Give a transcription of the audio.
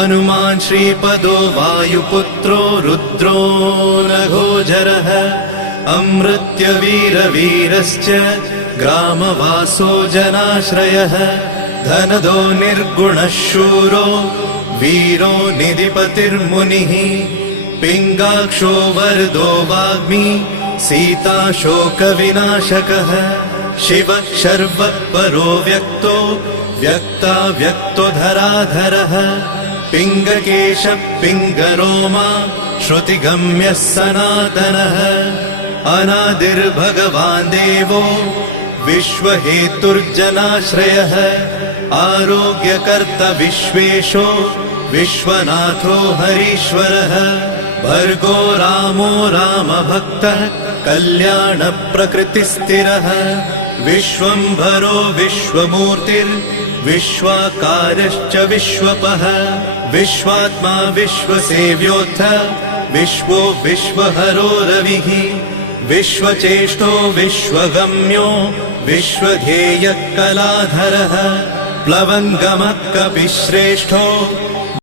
हनुमान् श्रीपदो वायुपुत्रो रुद्रो नघोजरः अमृत्यवीरवीरश्च ग्रामवासो जनाश्रयः धनदो निर्गुणः शूरो वीरो निधिपतिर्मुनिः पिङ्गाक्षो वरदो वाग्मी सीताशोकविनाशकः शिवः शर्वपरो व्यक्तो व्यक्ताव्यक्तो धराधरः पिङ्गकेशः पिङ्गरोमा श्रुतिगम्यः सनातनः अनादिर्भगवान् देवो विश्वहेतुर्जनाश्रयः आरोग्यकर्ता विश्वेशो विश्वनाथो हरीश्वरः भर्गो रामो रामभक्तः कल्याणप्रकृतिस्थिरः विश्वम्भरो विश्वमूर्तिर्विश्वाकारश्च विश्वपः विश्वात्मा विश्वसेव्योऽथ विश्वो विश्वहरो रविः विश्वचेष्टो विश्वगम्यो विश्वध्येयः कलाधरः प्लवङ्गमः कपिश्रेष्ठो